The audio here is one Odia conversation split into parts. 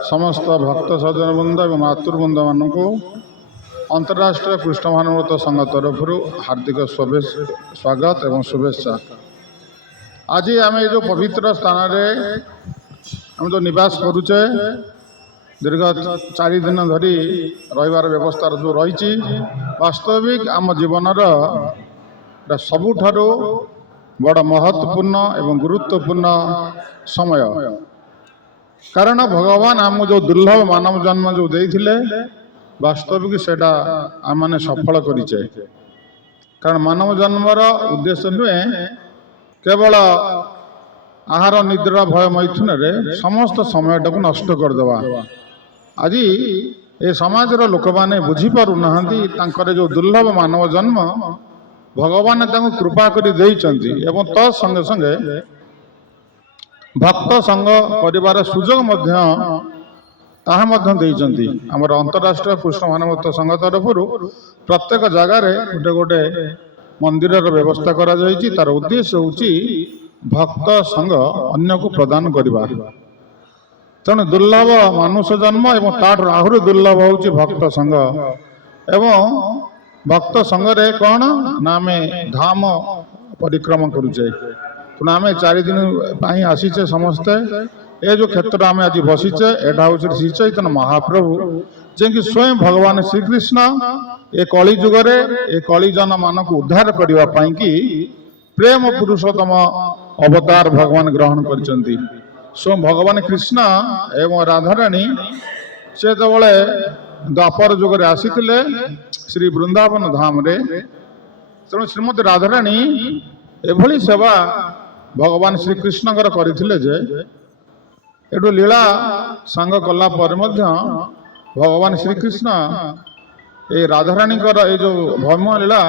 समस्त भक्त सज्जन बृंद और मातृवृंद मान अंतर्राष्ट्रीय कृष्ण भानुभक्त संघ तरफ हार्दिक स्वागत एवं शुभेच्छा। आज आम जो पवित्र स्थान आम जो निवास करुचे दीर्घ 4 दिन धरी रही व्यवस्था जो रही वास्तविक आम जीवनर सबुठारु बड़ महत्वपूर्ण एवं गुरुत्वपूर्ण समय। कारण भगवान आम जो दुर्लभ मानव जन्म जो देइथिले वास्तविक सेटा आम माने सफल करिचे। कारण मानव जन्मर उद्देश्य नुहे केवल आहार निद्रा भय मैथुन रे समस्त समयटा को नष्ट करदेवा। आज ए समाजर लोक माने बुझी पारु नाहंती तांकर जो दुर्लभ मानव जन्म भगवान तांको कृपा करि देइचंती एवं त संगे संगे भक्त संग परिवार सुजोग मध्य ताहा मध्य देइचंती। हमर अंतरराष्ट्रीय कृष्ण भानुभक्त संघ तरफ प्रत्येक जगार गोटे गोटे मंदिर व्यवस्था करा जाइछि। तार उद्देश्य होछि भक्त संग अन्य को प्रदान करवा। तेणु दुर्लभ मानुष जन्म एवं ताठ आहरी दुर्लभ होछि भक्त संग एवं भक्त संगरे कौन ना आम धाम परिक्रमा करुचे। तेणु आम 4 दिन आसीचे समस्ते ए जो क्षेत्र आम आज बसीचे एटा हूँ श्री चैतन्य महाप्रभु जे कि स्वयं भगवान श्रीकृष्ण ए कली जुगरे ए कली जन मान को उद्धार करने की प्रेम पुरुषोत्तम अवतार भगवान ग्रहण करचंती। स्वयं भगवान कृष्ण एवं राधाराणी से जो द्वापर जुगरे आसीथिले श्री वृंदावन धाम रे। तेणु श्रीमती राधाराणी एभली सेवा भगवान श्रीकृष्ण करथिले जे एटू लीला सांग कला पर मध्य भगवान श्रीकृष्ण ए राधाराणी ए जो भौम लीला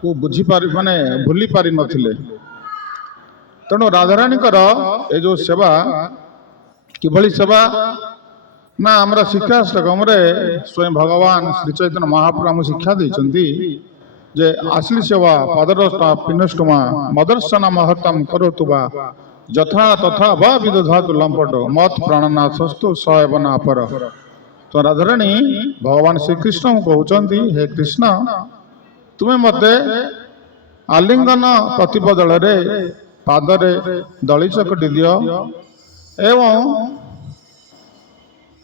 को बुझी पारि माने भूली पारि नथिले। तेणु राधाराणी ए जो सेवा किभली सेवा ना हमरा शिक्षाष्टकम रे स्वयं भगवान श्री चैतन्य महाप्रभु आम शिक्षा देइचंती जे आसली सेवा पादरष्टा पिनष्टमा मदर्शन महत्तम करोतु बा यथा तथा वा विदधातु लंपट मत प्राणनाथस्तु सएवना पर। तो राधाराणी भगवान श्रीकृष्ण कहउचंती हे कृष्ण तुमे मते आलिंगन प्रतिपदल रे पादरे दली चकटी दियो एवं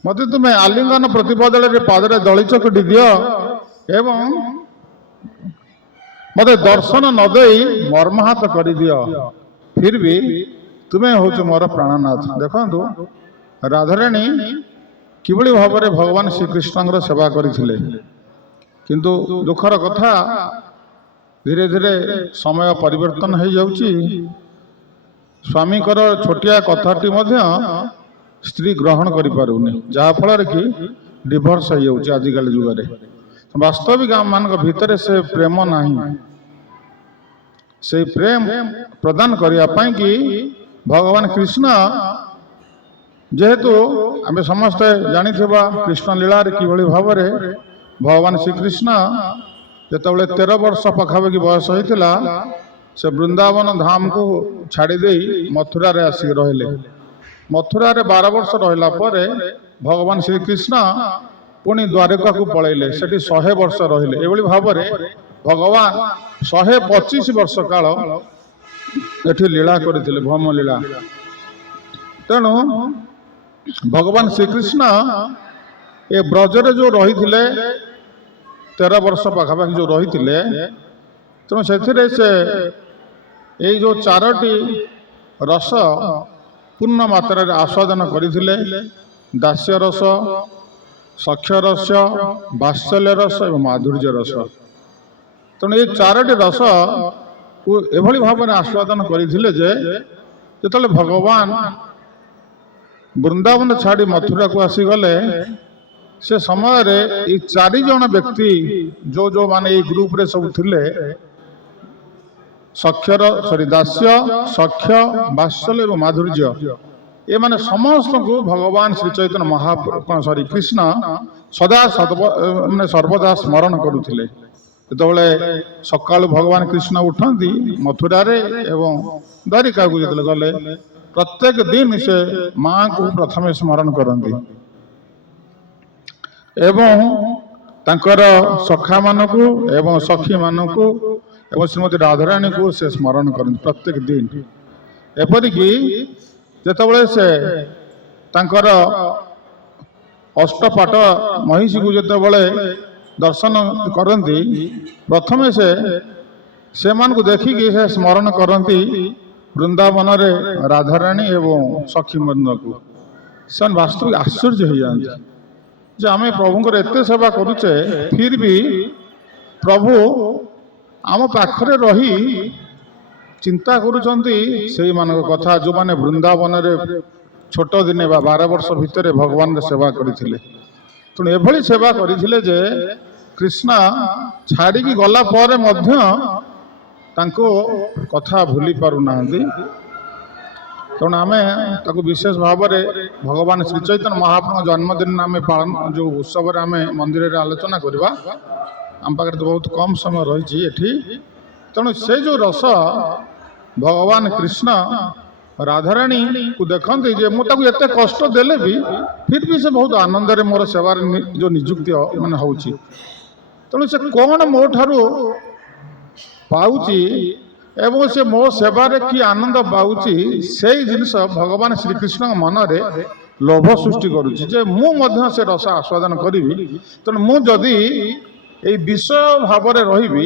मते तुम्हें आलिंगन प्रतिपदल रे पादरे दली चकटी दियो एवं मते दर्शन न देई मर्माहत कर दियो फिर भी तुम्हें हूँ मोर प्राणनाथ। देखो राधाराणी किभली भाव में भगवान श्रीकृष्ण सेवा करथिले किंतु दुखर कथा धीरे धीरे समय परिवर्तन हो जाउची। स्वामी छोटिया कथाटी मध्य स्त्री ग्रहण करि पारुनी जहा फल कि डिवोर्स हो जाउची आजिकल जुगरे। वास्तविक आम मान भितर से प्रेम नहीं से प्रेम प्रदान करने कि भगवान कृष्ण जेहेतु आम समस्ते जानी कृष्ण लीला किभली भाव में भगवान श्रीकृष्ण जिते 13 वर्ष पखापाखि बयस होता से वृंदावन धाम को छाड़ी मथुरा रे आसिक रहिले। मथुरा रे 12 वर्ष रहिला परे भगवान श्रीकृष्ण पुणी द्वारका को पलैले सेठी 100 वर्ष रहिले। एभली भाव में भगवान 125 वर्ष काल एठी लीला करथिले भौम लीला। तेणु भगवान श्रीकृष्ण ए ब्रजरे जो रही 13 वर्ष पाखापाखि जो रही तेणु से ये जो 4टी रस पूर्ण मात्रा रे आस्वादन करथिले दास्य रस सख्य रस वात्सल्य रस और माधुर्य रस। तेणु ये 4टी रस को एभली भाव में आस्वादन करथिले जे जेतले भगवान वृंदावन छाड़ी मथुरा को आसीगले से समय रे ये 4 जन व्यक्ति जो जो माने ये ग्रुप रे सब थिले सख्यर सॉरी दास्य सख्य वात्सल्य और माधुर्य ये माने समस्त को भगवान श्री चैतन्य महाप्रभु सॉरी कृष्ण सदा माने सर्वदा स्मरण करुथिले। जेतबले सकाळ भगवान कृष्ण उठंती मथुरा रे एवं द्वारिका को जेतले गले प्रत्येक दिन से माँ को प्रथम स्मरण करती ଏବଂ ତାଙ୍କର ସଖା ମାନଙ୍କୁ ଏବଂ ସଖୀ ମାନଙ୍କୁ ଏବଂ ଶ୍ରୀମତୀ ରାଧାରାଣୀଙ୍କୁ ସେ ସ୍ମରଣ କରନ୍ତି ପ୍ରତ୍ୟେକ ଦିନ। ଏପରିକି ଯେତେବେଳେ ସେ ତାଙ୍କର ଅଷ୍ଟପାଟ ମହିଷୀକୁ ଯେତେବେଳେ ଦର୍ଶନ କରନ୍ତି, ପ୍ରଥମେ ସେମାନଙ୍କୁ ଦେଖିକି ସେ ସ୍ମରଣ କରନ୍ତି ବୃନ୍ଦାବନରେ ରାଧାରାଣୀ ଏବଂ ସଖୀବୃନ୍ଦକୁ। ସେମାନେ ବାସ୍ତବିକ ଆଶ୍ଚର୍ଯ୍ୟ ହେଇଯାଆନ୍ତି ଯେ ଆମେ ପ୍ରଭୁଙ୍କର ଏତେ ସେବା କରୁଛେ, ଫିର୍ ବି ପ୍ରଭୁ ଆମ ପାଖରେ ରହି ଚିନ୍ତା କରୁଛନ୍ତି ସେଇମାନଙ୍କ କଥା ଯେଉଁମାନେ ବୃନ୍ଦାବନରେ ଛୋଟ ଦିନେ ବା 12 ବର୍ଷ ଭିତରେ ଭଗବାନଙ୍କ ସେବା କରିଥିଲେ। ତେଣୁ ଏଭଳି ସେବା କରିଥିଲେ ଯେ କୃଷ୍ଣ ଛାଡ଼ିକି ଗଲା ପରେ ମଧ୍ୟ ତାଙ୍କୁ କଥା ଭୁଲି ପାରୁନାହାନ୍ତି। ତେଣୁ ଆମେ ତାକୁ ବିଶେଷ ଭାବରେ ଭଗବାନ ଶ୍ରୀ ଚୈତନ୍ୟ ମହାପ୍ରଭୁଙ୍କ ଜନ୍ମଦିନ ଆମେ ପାଳନ ଯେଉଁ ଉତ୍ସବରେ ଆମେ ମନ୍ଦିରରେ ଆଲୋଚନା କରିବା, ଆମ ପାଖରେ ତ ବହୁତ କମ୍ ସମୟ ରହିଛି ଏଠି। ତେଣୁ ସେ ଯେଉଁ ରସ ଭଗବାନ କୃଷ୍ଣ ରାଧାରାଣୀକୁ ଦେଖନ୍ତି ଯେ ମୁଁ ତାକୁ ଏତେ କଷ୍ଟ ଦେଲେ ବି ଫିର୍ ବି ସେ ବହୁତ ଆନନ୍ଦରେ ମୋର ସେବାରେ ଯେଉଁ ନିଯୁକ୍ତି ମାନେ ହେଉଛି। ତେଣୁ ସେ କ'ଣ ମୋ ଠାରୁ ପାଉଛି ଏବଂ ସେ ମୋ ସେବାରେ କି ଆନନ୍ଦ ପାଉଛି, ସେଇ ଜିନିଷ ଭଗବାନ ଶ୍ରୀକୃଷ୍ଣଙ୍କ ମନରେ ଲୋଭ ସୃଷ୍ଟି କରୁଛି ଯେ ମୁଁ ମଧ୍ୟ ସେ ରସ ଆସ୍ୱାଦନ କରିବି। ତେଣୁ ମୁଁ ଯଦି ଏଇ ବିଷୟ ଭାବରେ ରହିବି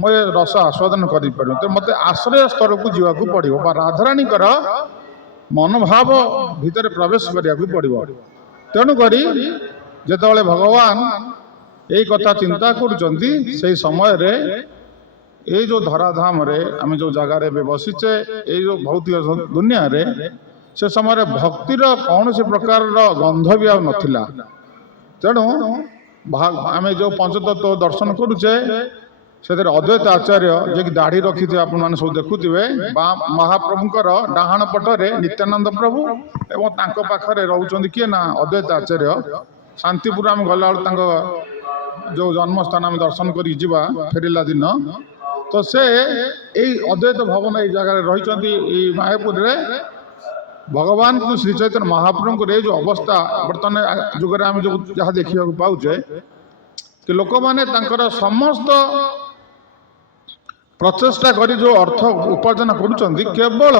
ମୁଁ ଏ ରସ ଆସ୍ୱାଦନ କରିପାରିବି। ତେଣୁ ମୋତେ ଆଶ୍ରୟ ସ୍ତରକୁ ଯିବାକୁ ପଡ଼ିବ ବା ରାଧାରାଣୀଙ୍କର ମନୋଭାବ ଭିତରେ ପ୍ରବେଶ କରିବାକୁ ପଡ଼ିବ। ତେଣୁକରି ଯେତେବେଳେ ଭଗବାନ ଏଇ କଥା ଚିନ୍ତା କରୁଛନ୍ତି, ସେଇ ସମୟରେ ଏଇ ଯେଉଁ ଧରାଧାମରେ ଆମେ ଯେଉଁ ଜାଗାରେ ଏବେ ବସିଛେ, ଏଇ ଯେଉଁ ଭୌତିକ ଦୁନିଆରେ, ସେ ସମୟରେ ଭକ୍ତିର କୌଣସି ପ୍ରକାରର ଗନ୍ଧ ବି ଆଉ ନଥିଲା। ତେଣୁ ଆମେ ଯେଉଁ ପଞ୍ଚତତ୍ତ୍ୱ ଦର୍ଶନ କରୁଛେ, ସେଥିରେ ଅଦ୍ୱୈତ ଆଚାର୍ଯ୍ୟ ଯିଏକି ଦାଢ଼ି ରଖିଥିବେ ଆପଣମାନେ ସବୁ ଦେଖୁଥିବେ, ବା ମହାପ୍ରଭୁଙ୍କର ଡାହାଣ ପଟରେ ନିତ୍ୟାନନ୍ଦ ପ୍ରଭୁ ଏବଂ ତାଙ୍କ ପାଖରେ ରହୁଛନ୍ତି କିଏ ନା ଅଦ୍ୱୈତ ଆଚାର୍ଯ୍ୟ। ଶାନ୍ତିପୁର ଆମେ ଗଲାବେଳୁ ତାଙ୍କ ଯେଉଁ ଜନ୍ମସ୍ଥାନ ଆମେ ଦର୍ଶନ କରିକି ଯିବା ଫେରିଲା ଦିନ, ତ ସେ ଏଇ ଅଦ୍ୱୈତ ଭବନ ଏଇ ଜାଗାରେ ରହିଛନ୍ତି ଏଇ ମାୟାପୁରରେ। ଭଗବାନଙ୍କୁ ଶ୍ରୀ ଚୈତନ୍ୟ ମହାପ୍ରଭୁଙ୍କର ଏଇ ଯେଉଁ ଅବସ୍ଥା ବର୍ତ୍ତମାନ ଯୁଗରେ ଆମେ ଯେଉଁ ଯାହା ଦେଖିବାକୁ ପାଉଛେ କି ଲୋକମାନେ ତାଙ୍କର ସମସ୍ତ ପ୍ରଚେଷ୍ଟା କରି ଯେଉଁ ଅର୍ଥ ଉପାର୍ଜନ କରୁଛନ୍ତି, କେବଳ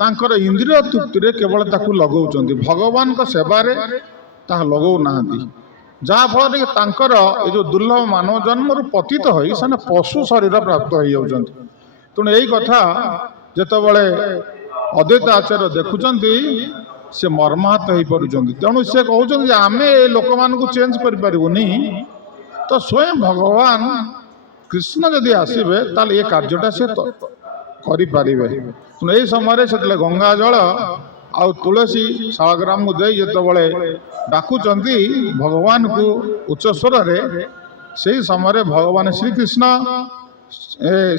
ତାଙ୍କର ଇନ୍ଦ୍ରିୟ ତୃପ୍ତିରେ କେବଳ ତାକୁ ଲଗାଉଛନ୍ତି, ଭଗବାନଙ୍କ ସେବାରେ ତାହା ଲଗାଉନାହାନ୍ତି। ଯାହାଫଳରେ କି ତାଙ୍କର ଏ ଯେଉଁ ଦୁର୍ଲଭ ମାନବ ଜନ୍ମରୁ ପତିତ ହୋଇ ସେମାନେ ପଶୁ ଶରୀର ପ୍ରାପ୍ତ ହେଇଯାଉଛନ୍ତି। ତେଣୁ ଏଇ କଥା ଯେତେବେଳେ ଅଦ୍ୱୈତ ଆଚାର୍ଯ୍ୟ ଦେଖୁଛନ୍ତି, ସେ ମର୍ମାହତ ହେଇପାରୁଛନ୍ତି। ତେଣୁ ସେ କହୁଛନ୍ତି ଯେ ଆମେ ଏ ଲୋକମାନଙ୍କୁ ଚେଞ୍ଜ କରିପାରିବୁନି, ତ ସ୍ୱୟଂ ଭଗବାନ କୃଷ୍ଣ ଯଦି ଆସିବେ ତାହେଲେ ଏ କାର୍ଯ୍ୟଟା ସେ କରିପାରିବେ। ତେଣୁ ଏଇ ସମୟରେ ସେତେବେଳେ ଗଙ୍ଗା ଜଳ ଆଉ ତୁଳସୀ ଶାଳଗ୍ରାମକୁ ଦେଇ ଯେତେବେଳେ ଡାକୁଛନ୍ତି ଭଗବାନଙ୍କୁ ଉଚ୍ଚ ସ୍ୱରରେ, ସେହି ସମୟରେ ଭଗବାନ ଶ୍ରୀକୃଷ୍ଣ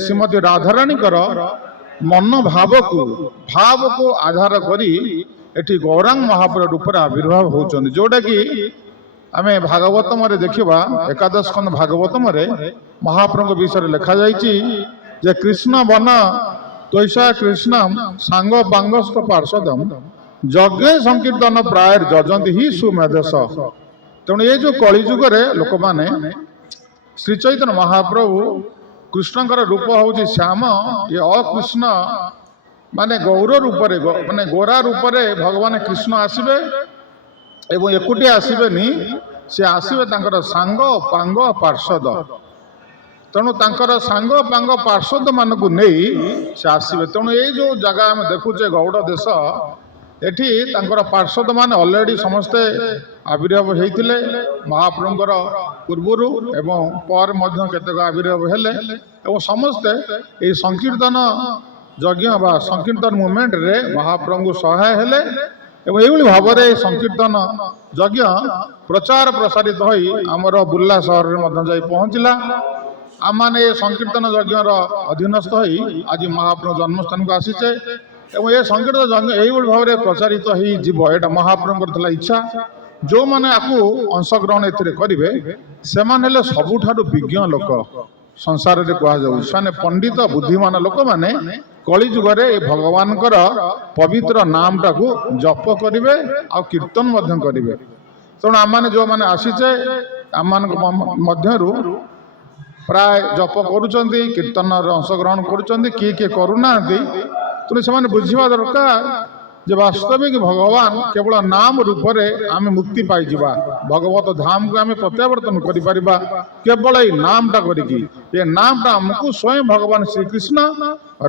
ଶ୍ରୀମତୀ ରାଧାରାଣୀଙ୍କର ଭାବକୁ ଆଧାର କରି ଏଠି ଗୌରାଙ୍ଗ ମହାପ୍ରଭୁ ରୂପରେ ଆବିର୍ଭାବ ହେଉଛନ୍ତି। ଯେଉଁଟାକି ଆମେ ଭାଗବତମରେ ଦେଖିବା, ଏକାଦଶ ସ୍କନ୍ଧ ଭାଗବତମରେ ମହାପ୍ରଭୁଙ୍କ ବିଷୟରେ ଲେଖାଯାଇଛି ଯେ କୃଷ୍ଣ ବନ ତୈଷା କୃଷ୍ଣ ସାଙ୍ଗ ପାଙ୍ଗସ୍ତ ପାର୍ଶ୍ୱଦମ ଯଜ୍ଞ ସଂକୀର୍ତ୍ତନ ପ୍ରାୟ ଯଜନ୍ତି ହି ସୁମେଧସ। ତେଣୁ ଏ ଯେଉଁ କଳିଯୁଗରେ ଲୋକମାନେ ଶ୍ରୀଚୈତନ୍ୟ ମହାପ୍ରଭୁ କୃଷ୍ଣଙ୍କର ରୂପ ହେଉଛି ଶ୍ୟାମ, ଏ ଅକୃଷ୍ଣ ମାନେ ଗୌର ରୂପରେ ମାନେ ଗୋରା ରୂପରେ ଭଗବାନ କୃଷ୍ଣ ଆସିବେ ଏବଂ ଏକୁଟିଆ ଆସିବେନି, ସେ ଆସିବେ ତାଙ୍କର ସାଙ୍ଗ ପାଙ୍ଗ ପାର୍ଶ୍ୱଦ। ତେଣୁ ତାଙ୍କର ସାଙ୍ଗ ପାଙ୍ଗ ପାର୍ଶ୍ୱଦ ମାନଙ୍କୁ ନେଇ ସେ ଆସିବେ। ତେଣୁ ଏଇ ଯେଉଁ ଜାଗା ଆମେ ଦେଖୁଛେ ଗୌଡ଼ ଦେଶ, ଏଠି ତାଙ୍କର ପାର୍ଶ୍ୱଦ ମାନେ ଅଲରେଡ଼ି ସମସ୍ତେ ଆବିର୍ଭାବ ହେଇଥିଲେ ମହାପ୍ରଭୁଙ୍କର ପୂର୍ବରୁ ଏବଂ ପରେ ମଧ୍ୟ କେତେକ ଆବିର୍ଭାବ ହେଲେ ଏବଂ ସମସ୍ତେ ଏଇ ସଂକୀର୍ତ୍ତନ ଯଜ୍ଞ ବା ସଂକୀର୍ତ୍ତନ ମୁଭମେଣ୍ଟରେ ମହାପ୍ରଭୁଙ୍କୁ ସହାୟ ହେଲେ ଏବଂ ଏଇଭଳି ଭାବରେ ସଂକୀର୍ତ୍ତନ ଯଜ୍ଞ ପ୍ରଚାର ପ୍ରସାରିତ ହୋଇ ଆମର ବୁର୍ଲା ସହରରେ ମଧ୍ୟ ଯାଇ ପହଞ୍ଚିଲା। ଆମମାନେ ଏ ସଂକୀର୍ତ୍ତନ ଯଜ୍ଞର ଅଧୀନସ୍ଥ ହୋଇ ଆଜି ମହାପ୍ରଭୁ ଜନ୍ମସ୍ଥାନକୁ ଆସିଛେ ଏବଂ ଏ ସଂକୀର୍ତ୍ତନ ଯଜ୍ଞ ଏଇଭଳି ଭାବରେ ପ୍ରଚାରିତ ହେଇଯିବ, ଏଇଟା ମହାପ୍ରଭୁଙ୍କର ଥିଲା ଇଚ୍ଛା। ଯେଉଁମାନେ ଆକୁ ଅଂଶଗ୍ରହଣ ଏଥିରେ କରିବେ ସେମାନେ ହେଲେ ସବୁଠାରୁ ବିଜ୍ଞ ଲୋକ ସଂସାରରେ କୁହାଯାଉଛି। ସେମାନେ ପଣ୍ଡିତ ବୁଦ୍ଧିମାନ ଲୋକମାନେ କଳିଯୁଗରେ ଏ ଭଗବାନଙ୍କର ପବିତ୍ର ନାମଟାକୁ ଜପ କରିବେ ଆଉ କୀର୍ତ୍ତନ ମଧ୍ୟ କରିବେ। ତେଣୁ ଆମମାନେ ଯେଉଁମାନେ ଆସିଛେ ଆମମାନଙ୍କ ମଧ୍ୟରୁ ପ୍ରାୟ ଜପ କରୁଛନ୍ତି, କୀର୍ତ୍ତନରେ ଅଂଶଗ୍ରହଣ କରୁଛନ୍ତି, କିଏ କିଏ କରୁନାହାନ୍ତି। ତେଣୁ ସେମାନେ ବୁଝିବା ଦରକାର ଯେ ବାସ୍ତବିକ ଭଗବାନ କେବଳ ନାମ ରୂପରେ ଆମେ ମୁକ୍ତି ପାଇଯିବା, ଭଗବତ ଧାମକୁ ଆମେ ପ୍ରତ୍ୟାବର୍ତ୍ତନ କରିପାରିବା କେବଳ ଏଇ ନାମଟା କରିକି। ଏ ନାମଟା ଆମକୁ ସ୍ୱୟଂ ଭଗବାନ ଶ୍ରୀକୃଷ୍ଣ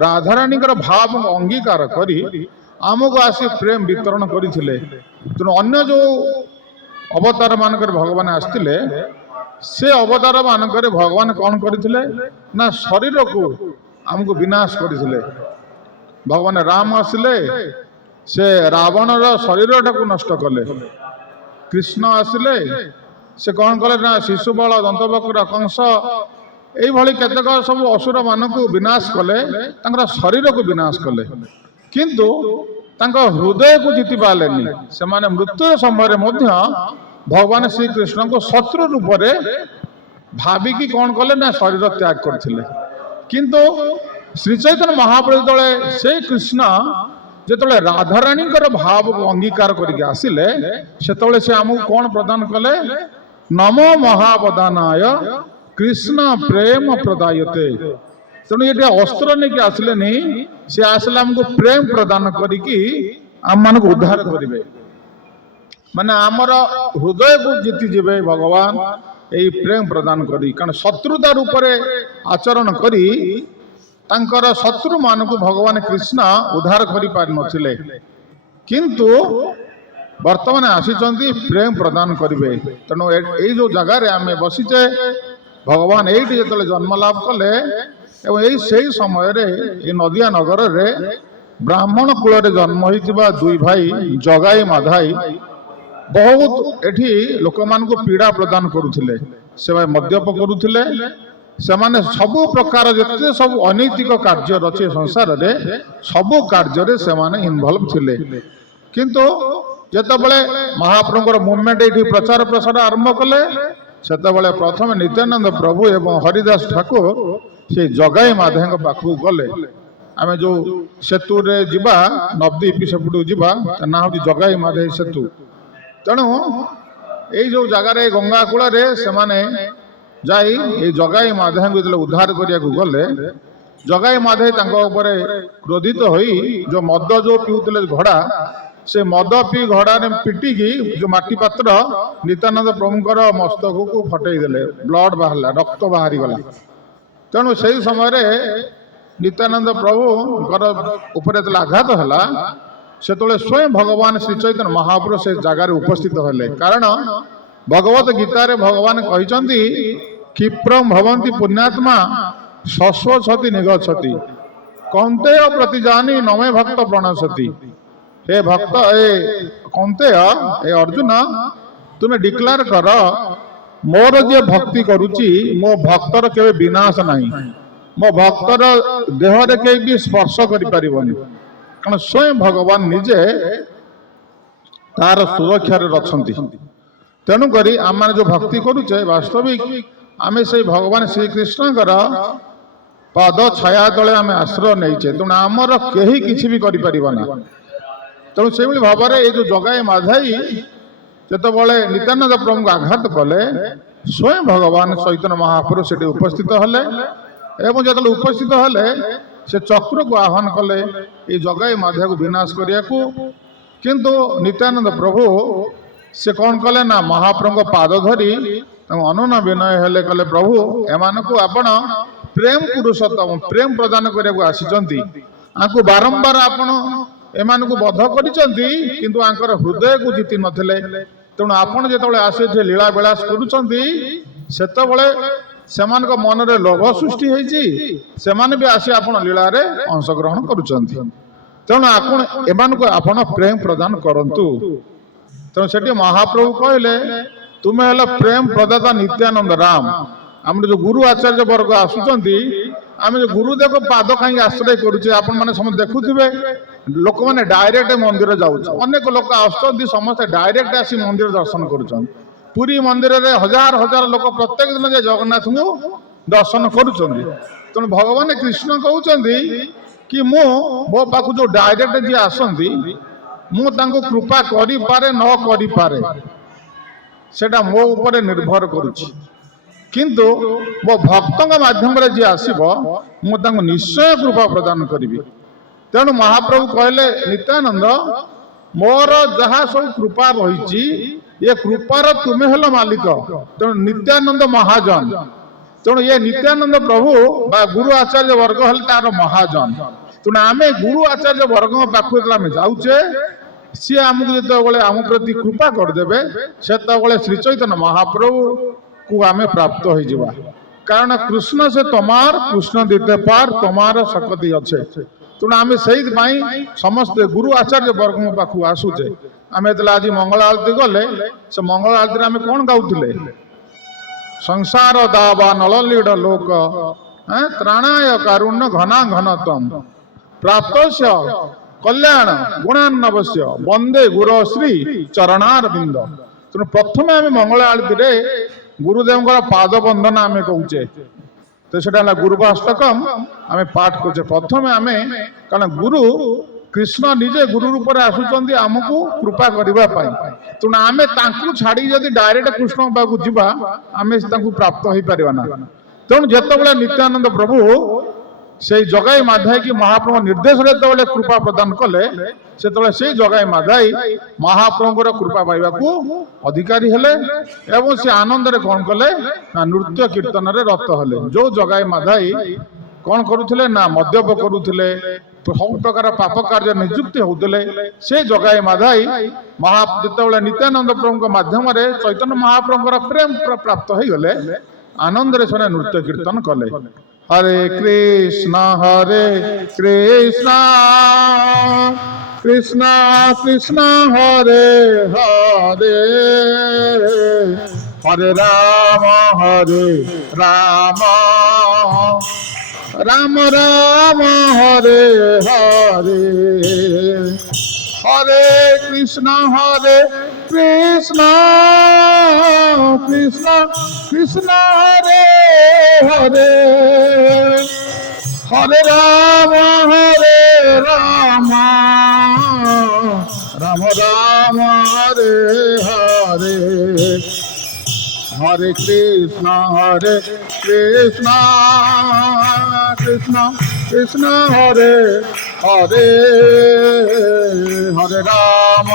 ରାଧାରାଣୀଙ୍କର ଭାବକୁ ଅଙ୍ଗୀକାର କରି ଆମକୁ ଆସି ପ୍ରେମ ବିତରଣ କରିଥିଲେ। ତେଣୁ ଅନ୍ୟ ଯେଉଁ ଅବତାର ମାନଙ୍କରେ ଭଗବାନ ଆସିଥିଲେ, ସେ ଅବତାର ମାନଙ୍କରେ ଭଗବାନ କ'ଣ କରିଥିଲେ ନା ଶରୀରକୁ ଆମକୁ ବିନାଶ କରିଥିଲେ। ଭଗବାନ ରାମ ଆସିଲେ, ସେ ରାବଣର ଶରୀରଟାକୁ ନଷ୍ଟ କଲେ। କୃଷ୍ଣ ଆସିଲେ, ସେ କ'ଣ କଲେ ନା ଶିଶୁପାଳ, ଦନ୍ତବକ୍ର, କଂସ ଏଇଭଳି କେତେକ ସବୁ ଅସୁର ମାନଙ୍କୁ ବିନାଶ କଲେ, ତାଙ୍କର ଶରୀରକୁ ବିନାଶ କଲେ, କିନ୍ତୁ ତାଙ୍କ ହୃଦୟକୁ ଜିତି ପାରିଲେନି। ସେମାନେ ମୃତ୍ୟୁ ସମୟରେ ମଧ୍ୟ ଭଗବାନ ଶ୍ରୀକୃଷ୍ଣଙ୍କୁ ଶତ୍ରୁ ରୂପରେ ଭାବିକି କ'ଣ କଲେ ନା ଶରୀର ତ୍ୟାଗ କରିଥିଲେ। କିନ୍ତୁ ଶ୍ରୀ ଚୈତନ୍ୟ ମହାପ୍ରଭୁ ଯେତେବେଳେ ସେ କୃଷ୍ଣ ଯେତେବେଳେ ରାଧାରାଣୀଙ୍କର ଭାବକୁ ଅଙ୍ଗୀକାର କରିକି ଆସିଲେ, ସେତେବେଳେ ସେ ଆମକୁ କ'ଣ ପ୍ରଦାନ କଲେ? ନମୋ ମହାବଦାନାୟ କୃଷ୍ଣ ପ୍ରେମ ପ୍ରଦାୟତେ। ତେଣୁ ଏଠି ଅସ୍ତ୍ର ନେଇକି ଆସିଲେନି, ସେ ଆସିଲେ ଆମକୁ ପ୍ରେମ ପ୍ରଦାନ କରିକି ଆମମାନଙ୍କୁ ଉଦ୍ଧାର କରିବେ। ମାନେ ଆମର ହୃଦୟକୁ ଜିତିଯିବେ ଭଗବାନ ଏଇ ପ୍ରେମ ପ୍ରଦାନ କରି। କାରଣ ଶତ୍ରୁତା ରୂପରେ ଆଚରଣ କରି ତାଙ୍କର ଶତ୍ରୁମାନଙ୍କୁ ଭଗବାନ କୃଷ୍ଣ ଉଦ୍ଧାର କରିପାରିନଥିଲେ, କିନ୍ତୁ ବର୍ତ୍ତମାନ ଆସିଛନ୍ତି ପ୍ରେମ ପ୍ରଦାନ କରିବେ। ତେଣୁ ଏଇ ଯେଉଁ ଜାଗାରେ ଆମେ ବସିଛେ, ଭଗବାନ ଏଇଠି ଯେତେବେଳେ ଜନ୍ମ ଲାଭ କଲେ ଏବଂ ସେଇ ସମୟରେ ଏଇ ନଦିଆ ନଗରରେ ବ୍ରାହ୍ମଣ କୂଳରେ ଜନ୍ମ ହୋଇଥିବା ଦୁଇ ଭାଇ ଜଗାଇ ମାଧାଇ ବହୁତ ଏଠି ଲୋକମାନଙ୍କୁ ପୀଡ଼ା ପ୍ରଦାନ କରୁଥିଲେ। ସେମାନେ ମଦ୍ୟପ କରୁଥିଲେ, ସେମାନେ ସବୁ ପ୍ରକାର ଯେତେ ସବୁ ଅନୈତିକ କାର୍ଯ୍ୟ ଅଛି ସଂସାରରେ, ସବୁ କାର୍ଯ୍ୟରେ ସେମାନେ ଇନଭଲ୍ଭ ଥିଲେ। କିନ୍ତୁ ଯେତେବେଳେ ମହାପ୍ରଭୁଙ୍କର ମୁଭମେଣ୍ଟ ଏଇଠି ପ୍ରଚାର ପ୍ରସାର ଆରମ୍ଭ କଲେ, ସେତେବେଳେ ପ୍ରଥମେ ନିତ୍ୟାନନ୍ଦ ପ୍ରଭୁ ଏବଂ ହରିଦାସ ଠାକୁର ସେ ଜଗାଇ ମାଧେଙ୍କ ପାଖକୁ ଗଲେ। ଆମେ ଯେଉଁ ସେତୁରେ ଯିବା, ନବଦ୍ୱୀପ ସେପଟକୁ ଯିବା, ତା ନାଁ ହେଉଛି ଜଗାଇ ମାଧେଇ ସେତୁ। ତେଣୁ ଏଇ ଯେଉଁ ଜାଗାରେ ଗଙ୍ଗା କୂଳରେ ସେମାନେ ଯାଇ ଏଇ ଜଗାଇ ମାଧେଙ୍କୁ ଯେତେବେଳେ ଉଦ୍ଧାର କରିବାକୁ ଗଲେ, ଜଗାଇ ମାଧେଇ ତାଙ୍କ ଉପରେ କ୍ରୋଧିତ ହୋଇ ଯେଉଁ ମଦ ଯେଉଁ ପିଉଥିଲେ ଘୋଡ଼ା, ସେ ମଦ ପିଇ ଘୋଡ଼ାରେ ପିଟିକି ଯେଉଁ ମାଟି ପାତ୍ର ନିତ୍ୟାନନ୍ଦ ପ୍ରଭୁଙ୍କର ମସ୍ତକକୁ ଫଟେଇ ଦେଲେ, ବ୍ଲଡ୍ ବାହାରିଲା, ରକ୍ତ ବାହାରିଗଲା। ତେଣୁ ସେହି ସମୟରେ ନିତ୍ୟାନନ୍ଦ ପ୍ରଭୁଙ୍କର ଉପରେ ଯେତେବେଳେ ଆଘାତ ହେଲା, ସେତେବେଳେ ସ୍ୱୟଂ ଭଗବାନ ଶ୍ରୀ ଚୈତନ୍ୟ ମହାପ୍ରଭୁ ସେ ଜାଗାରେ ଉପସ୍ଥିତ ହେଲେ। କାରଣ ଭଗବତ ଗୀତାରେ ଭଗବାନ କହିଛନ୍ତି, କ୍ଷିପ୍ରଂ ଭବନ୍ତି ପୁଣ୍ୟାତ୍ମା ଶଶ୍ୱଛତି ନିଗଚ୍ଛତି କୌନ୍ତେୟ ପ୍ରତିଜାନି ନମେ ଭକ୍ତ ପ୍ରଣଶତି। हे भक्त, ए कौन्तेय, ए अर्जुन, तुम्हें डिक्लेयर कर, मोर जे भक्ति करुची मो भक्तर केवे विनाश नहीं, मो भक्तर देहरे के भी स्पर्श करि परिबनी। कारण स्वयं भगवान निजे तार सुरक्षा रे रछंती। तेणु करी आम जो भक्ति करुचे, वास्तविक आमे से भगवान श्री कृष्णकर पद छाया तले आमे आश्रय नहींचे। तेणु आमर केही किछि भी करि परिबना। तेणु से भाव में ये जो जगाई माधाई जितेबाला नित्यानंद प्रभु को आघात कले, स्वयं भगवान चैतन्य महाप्रभु से उपस्थित हेले एवं जो उपस्थित हेले से चक्र को आह्वान कले ये जगाई माधा को विनाश करने को। किंतु नित्यानंद प्रभु से कौन कले ना महाप्रभु पाद धरी अनुना विनय हेले, कले प्रभु एमान को आपण प्रेम पुरुषोत्तम प्रेम प्रदान करने को आसी, आपको बारंबार आपण एमानकु बध करिसंती, किंतु आंकर हृदय को जीति नथिले। तेणु आपण जेतबेले आसे जे लीला विलास करूछंती, सेतबेले सेमानक मनरे लोभ सृष्टि होईची, सेमान भी आसी आपण लीला रे अंशग्रहण करूछंती। तेणु आपण एमानकु आपण प्रेम प्रदान करंतु। तेणु सेठी महाप्रभु कहले, तुमे हला प्रेम प्रदाता नित्यानंद राम। आम जो गुरु आचार्य वर्ग आसुचंती, आम जो गुरुदेव पाद कहीं आश्रय करुचे, आपण माने समस्त देखुथिबे, लोक मैंने डायरेक्ट मंदिर जाऊँ, अनेक लोक आसुचंती, समस्त डायरेक्ट आसी मंदिर दर्शन करुचंती। पुरी मंदिर रे हजार हजार लोक प्रत्येक दिन जे जगन्नाथ को दर्शन करुचंती। तेणु भगवान कृष्ण कहउचंती कि मो पाखु जो डायरेक्ट जी आसंती, मु तांको कृपा करि पारे न करि पारे, সেটা ମୋ ଉପରେ ନିର୍ଭର କରୁଛି। କିନ୍ତୁ ମୋ ଭକ୍ତଙ୍କ ମାଧ୍ୟମରେ ଯିଏ ଆସିବ ମୁଁ ତାଙ୍କୁ ନିଶ୍ଚୟ କୃପା ପ୍ରଦାନ କରିବି। ତେଣୁ ମହାପ୍ରଭୁ କହିଲେ ନିତ୍ୟାନନ୍ଦ ମୋର ଯାହା ସବୁ କୃପା ରହିଛି ଏ କୃପାର ତୁମେ ହେଲ ମାଲିକ। ତେଣୁ ନିତ୍ୟାନନ୍ଦ ମହାଜନ। ତେଣୁ ଏ ନିତ୍ୟାନନ୍ଦ ପ୍ରଭୁ ବା ଗୁରୁ ଆଚାର୍ଯ୍ୟ ବର୍ଗ ହେଲେ ତାର ମହାଜନ। ତେଣୁ ଆମେ ଗୁରୁ ଆଚାର୍ଯ୍ୟ ବର୍ଗଙ୍କ ପାଖକୁ ଯେତେବେଳେ ଆମେ ଯାଉଛେ ସିଏ ଆମକୁ ଯେତେବେଳେ ଆମ ପ୍ରତି କୃପା କରିଦେବେ ସେତେବେଳେ ଶ୍ରୀ ଚୈତନ୍ୟ ମହାପ୍ରଭୁକୁ ଆମେ ପ୍ରାପ୍ତ ହେଇଯିବା। କାରଣ କୃଷ୍ଣ ସେ ତମାର କୃଷ୍ଣ ଦିତେ ପାର ତମାର ଶକତି ଅଛେ। ତେଣୁ ଆମେ ସେଇଥିପାଇଁ ସମସ୍ତେ ଗୁରୁ ଆଚାର୍ଯ୍ୟ ବର୍ଗଙ୍କ ପାଖକୁ ଆସୁଛେ। ଆମେ ଯେତେବେଳେ ଆଜି ମଙ୍ଗଳ ଆଳତୀ ଗଲେ ସେ ମଙ୍ଗଳ ଆଳତୀରେ ଆମେ କ'ଣ ଗାଉଥିଲେ? ସଂସାର ଦାବା ନଳଲୀଡ଼ ଲୋକ ତ୍ରାଣାୟ କାରୁଣ୍ୟ ଘନା ଘନତମ ପ୍ରାପ୍ତସ୍ୟ କଲ୍ୟାଣ ଗୁଣାନ୍ନବସ୍ୟ ବନ୍ଦେ ଗୁର ଶ୍ରୀ ଚରଣାର ବିନ୍ଦ। ତେଣୁ ପ୍ରଥମେ ଆମେ ମଙ୍ଗଳ ଆଳତୀରେ ଗୁରୁଦେବଙ୍କର ପାଦ ବନ୍ଦନା ଆମେ କହୁଛେ। ତ ସେଟା ହେଲା ଗୁରୁବାଷ୍ଟକମ୍ ଆମେ ପାଠ କରୁଛେ ପ୍ରଥମେ ଆମେ। କାରଣ ଗୁରୁ କୃଷ୍ଣ ନିଜେ ଗୁରୁ ରୂପରେ ଆସୁଛନ୍ତି ଆମକୁ କୃପା କରିବା ପାଇଁ। ତେଣୁ ଆମେ ତାଙ୍କୁ ଛାଡ଼ି ଯଦି ଡାଇରେକ୍ଟ କୃଷ୍ଣଙ୍କ ପାଖକୁ ଯିବା ଆମେ ତାଙ୍କୁ ପ୍ରାପ୍ତ ହେଇପାରିବା ନା। ତେଣୁ ଯେତେବେଳେ ନିତ୍ୟାନନ୍ଦ ପ୍ରଭୁ ସେଇ ଜଗାଇ ମାଧାଇକି ମହାପ୍ରଭୁ ନିର୍ଦ୍ଦେଶରେ ଯେତେବେଳେ କୃପା ପ୍ରଦାନ କଲେ ସେତେବେଳେ ସେଇ ଜଗାଇ ମାଧାଇ ମହାପ୍ରଭୁଙ୍କର କୃପା ପାଇବାକୁ ଅଧିକାରୀ ହେଲେ ଏବଂ ସେ ଆନନ୍ଦରେ କ'ଣ କଲେ ନା ନୃତ୍ୟ କୀର୍ତ୍ତନରେ ରତ ହେଲେ। ଯୋଉ ଜଗାଇ ମାଧାଇ କ'ଣ କରୁଥିଲେ ନା ମଦ୍ୟପ କରୁଥିଲେ, ସବୁ ପ୍ରକାର ପାପ କାର୍ଯ୍ୟ ନିଯୁକ୍ତି ହଉଥିଲେ, ସେ ଜଗାଇ ମାଧାଇ ଯେତେବେଳେ ନିତ୍ୟାନନ୍ଦ ପ୍ରଭୁଙ୍କ ମାଧ୍ୟମରେ ଚୈତନ୍ୟ ମହାପ୍ରଭୁଙ୍କର ପ୍ରେମ ପ୍ରାପ୍ତ ହେଇଗଲେ ଆନନ୍ଦରେ ସେମାନେ ନୃତ୍ୟ କୀର୍ତ୍ତନ କଲେ। ହରେ କୃଷ୍ଣ କୃଷ୍ଣ କୃଷ୍ଣ ହରେ ହରେ ହରେ ରାମ ରାମ ରାମ ହରେ ହରେ হরে কৃষ্ণ কৃষ্ণ কৃষ্ণ হরে হরে হরে রাম রাম রাম হরে হরে হরে কৃষ্ণ কৃষ্ণ কৃষ্ণ হরে হরে হরে রাম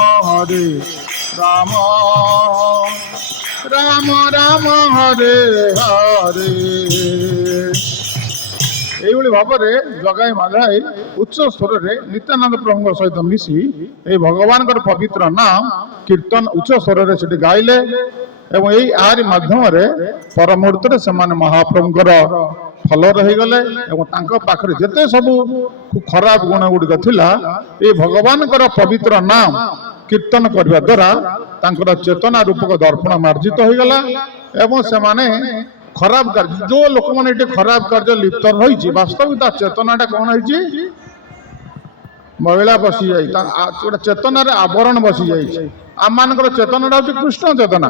রাম রাম হরে হরে। এইভাবে ভাବରେ ଜଗାଇ ମାଧାଇ ଉଚ୍ଚ ସ୍ୱରରେ ନିତ୍ୟାନନ୍ଦ ପ୍ରଭୁଙ୍କ ସହିତ ମିଶି এই ଭଗବାନଙ୍କର ପବିତ୍ର ନାମ କୀର୍ତ୍ତନ ଉଚ୍ଚ ସ୍ୱରରେ ସେଠି ଗାଇଲେ ଏବଂ ଏଇ ଆରି ମାଧ୍ୟମରେ ପର ମୁହୂର୍ତ୍ତରେ ସେମାନେ ମହାପ୍ରଭୁଙ୍କର ଫଲର ହେଇଗଲେ ଏବଂ ତାଙ୍କ ପାଖରେ ଯେତେ ସବୁ ଖରାପ ଗୁଣ ଗୁଡ଼ିକ ଥିଲା এই ଭଗବାନଙ୍କର ପବିତ୍ର ନାମ କୀର୍ତ୍ତନ କରିବା ଦ୍ୱାରା ତାଙ୍କର ଚେତନା ରୂପକ ଦର୍ପଣ ମାର୍ଜିତ ହୋଇଗଲା ଏବଂ ସେମାନେ ଖରାପ କାର୍ଯ୍ୟ ଯୋଉ ଲୋକମାନେ ଏଠି ଖରାପ କାର୍ଯ୍ୟ ଲିପ୍ତ ରହିଛି ବାସ୍ତବିକ ତା ଚେତନାଟା କ'ଣ ହେଇଛି? ମହିଳା ବସିଯାଇ ଗୋଟେ ଚେତନାରେ ଆବରଣ ବସିଯାଇଛି। ଆମମାନଙ୍କର ଚେତନାଟା ହଉଛି କୃଷ୍ଣ ଚେତନା,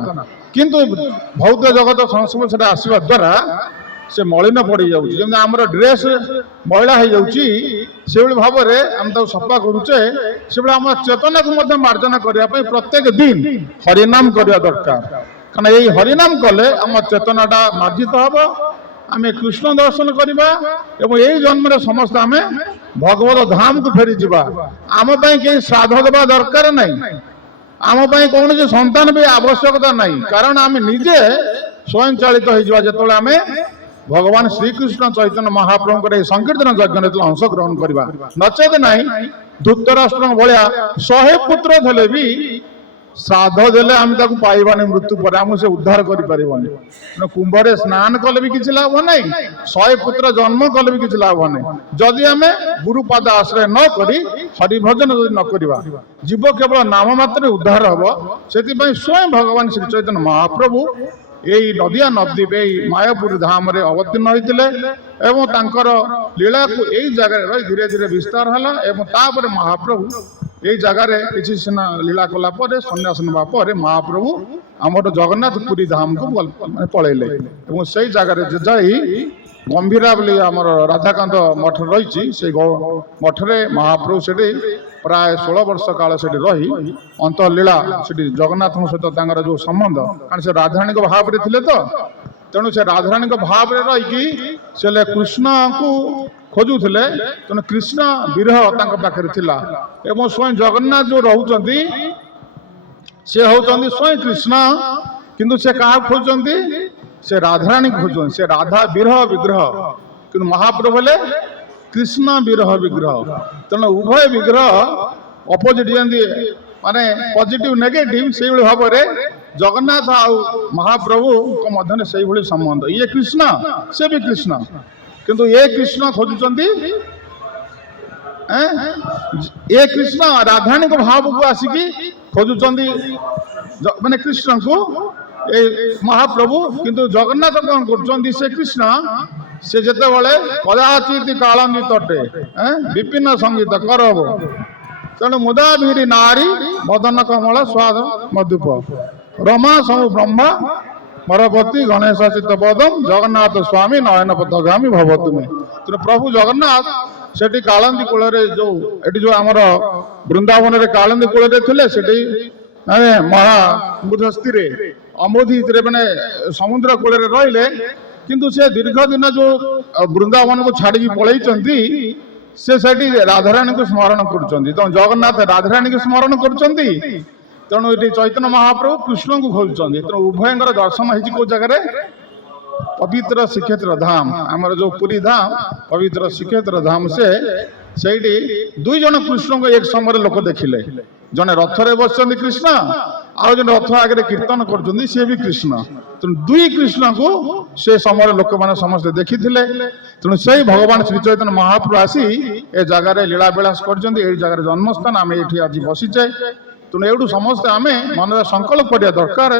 କିନ୍ତୁ ଭୌତ ଜଗତ ସଂସ୍ପର୍ଶରେ ଆସିବା ଦ୍ୱାରା ସେ ମଳିନ ପଡ଼ିଯାଉଛି। ଯେମିତି ଆମର ଡ୍ରେସ୍ ମଇଳା ହେଇଯାଉଛି ସେଭଳି ଭାବରେ ଆମେ ତାକୁ ସଫା କରୁଛେ, ସେଭଳି ଆମ ଚେତନାକୁ ମଧ୍ୟ ମାର୍ଜନା କରିବା ପାଇଁ ପ୍ରତ୍ୟେକ ଦିନ ହରିନାମ କରିବା ଦରକାର। କାରଣ ଏଇ ହରିନାମ କଲେ ଆମ ଚେତନାଟା ମାର୍ଜିତ ହେବ, ଆମେ କୃଷ୍ଣ ଦର୍ଶନ କରିବା ଏବଂ ଏଇ ଜନ୍ମରେ ସମସ୍ତେ ଆମେ ଭଗବତ ଧାମକୁ ଫେରିଯିବା। ଆମ ପାଇଁ କେହି ଶ୍ରାଦ୍ଧ ଦେବା ଦରକାର ନାହିଁ, ଆମ ପାଇଁ କୌଣସି ସନ୍ତାନ ବି ଆବଶ୍ୟକତା ନାହିଁ। କାରଣ ଆମେ ନିଜେ ସ୍ୱୟଂ ଚାଳିତ ହେଇଯିବା ଯେତେବେଳେ ଆମେ ଭଗବାନ ଶ୍ରୀକୃଷ୍ଣ ଚୈତନ୍ୟ ମହାପ୍ରଭୁଙ୍କର ଏହି ସଂକୀର୍ତ୍ତନ ଯଜ୍ଞରେ ଯେତେବେଳେ ଅଂଶଗ୍ରହଣ କରିବା। ନଚେତ ନାହିଁ ଧୃତରାଷ୍ଟ୍ରଙ୍କ ଭଳିଆ 100 ପୁତ୍ର ଥିଲେ ବି ଶ୍ରାଦ୍ଧ ଦେଲେ ଆମେ ତାକୁ ପାଇବାନି, ମୃତ୍ୟୁ ପରେ ଆମକୁ ସେ ଉଦ୍ଧାର କରିପାରିବନି। କୁମ୍ଭରେ ସ୍ନାନ କଲେ ବି କିଛି ଲାଭ ନାହିଁ, 100 ପୁତ୍ର ଜନ୍ମ କଲେ ବି କିଛି ଲାଭ ନାହିଁ। ଯଦି ଆମେ ଗୁରୁପାଦ ଆଶ୍ରୟ ନ କରି ହରିଭଜନ ଯଦି ନ କରିବା ଜୀବ କେବଳ ନାମ ମାତ୍ରେ ଉଦ୍ଧାର ହେବ। ସେଥିପାଇଁ ସ୍ୱୟଂ ଭଗବାନ ଶ୍ରୀ ଚୈତନ୍ୟ ମହାପ୍ରଭୁ এই নদিয়া নବଦ୍ୱୀପ এই ମାୟାପୁର ଧାମରେ ଅବତୀର୍ଣ୍ଣ ହୋଇଥିଲେ ଏବଂ ତାଙ୍କର ଲୀଳାକୁ ଏଇ ଜାଗାରେ ରହି ଧୀରେ ଧୀରେ ବିସ୍ତାର ହେଲା ଏବଂ ତାପରେ ମହାପ୍ରଭୁ এই ଜାଗାରେ କିଛି ସିନା ଲୀଳା କଲା ପରେ ସନ୍ନ୍ୟାସ ନେବା ପରେ ମହାପ୍ରଭୁ ଆମର ଜଗନ୍ନାଥ ପୁରୀ ଧାମକୁ ପଳେଇଲେ ଏବଂ ସେଇ ଜାଗାରେ ଯାଇ ଗମ୍ଭୀରା ବୋଲି ଆମର ରାଧାକାନ୍ତ ମଠ ରହିଛି, ସେଇ ମଠରେ ମହାପ୍ରଭୁ ସେଠି प्राय 16 वर्ष काल से रही अंतलीला से जगन्नाथ सहित जो संबंध कारण से राधाराणी भाव में थे तो तेणु से राधाराणी भाव में रही से कृष्ण को खोजुले तेणु कृष्ण विरह पाखे थिला एवं स्वयं जगन्नाथ जो रोचती से होती स्वयं कृष्ण किंतु से क्या खोजुंट से राधाराणी खोजुंट से राधा विरह विग्रह कि महाप्रभु हेले कृष्ण विरह विग्रह तेणु उभय विग्रह अपोजिट जमी माने पॉजिटिव नेगेटिव से भाव में जगन्नाथ आउ महाप्रभु मध्य से संबंध ये कृष्ण से भी कृष्ण किंतु ये कृष्ण खोजुंट ये कृष्ण राधाराणी भाव को आसिकी खोजुंट माने कृष्ण को महाप्रभु किंतु जगन्नाथ कौन कर से कृष्ण से जिते बड़े कदाचित कालंदी तटे विपिन्न संगीत करब तेणु मुदाभिरी नारी मदन कमल स्वाद मधुप रमा समु ब्रह्म मरपति गणेशाचित पदम जगन्नाथ स्वामी नयन पथगामी भवतु में तेणु प्रभु जगन्नाथ सेठी कालंदी कूल जो एटी जो आमर वृंदावन रे कालंदी कूल थे महाबुधस्ती अमोधी मैंने समुद्र कूल रहिले किंतु से दीर्घ दिन जो वृंदावन को छाड़ी पलैंती से राधाराणी को स्मरण कर जगन्नाथ राधाराणी को स्मरण कर तेणु ये चैतन्य महाप्रभु कृष्ण को खोजुंट तेणु उभयर दर्शन हो जगह पवित्र श्रीक्षेत्र धाम आमर जो पुरी धाम पवित्र श्रीक्षेत्र धाम से दुई जन कृष्ण को एक समय लोक देखिले जने रथरे बस कृष्ण आउ जन रथ आगे कीर्तन कर सी भी कृष्ण तेणु दुई कृष्ण को से समय लोक मैंने समस्ते देखी तेणु से भगवान श्री चैतन्य महाप्रभु आसी ए जगार लीला विलास कर जगार जन्मस्थान आम ये आज बसीचे तेणु एवं समस्ते आम मन संकल्प करिया दरकार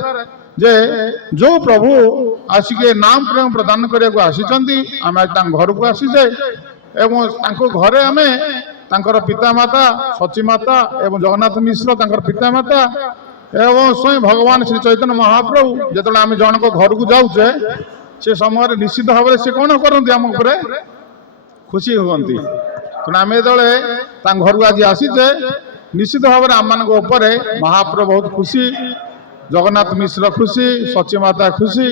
जे जो प्रभु आसिके नाम प्रेम प्रदान करने को आसी आम घर को आसीचे एवं घरे आम तांकर पिता माता सची माता एवं जगन्नाथ मिश्र तांकर पिता माता एवं स्वयं भगवान श्री चैतन्य महाप्रभु जो आम जन को घर को जाऊे से समय निश्चित भाव में सी कौन करती आम उपर खुशी हमें तेणु आम जो घर को आज आसीचे निश्चित भाव में आम मान महाप्रभु बहुत खुशी जगन्नाथ मिश्र खुशी सची माता खुशी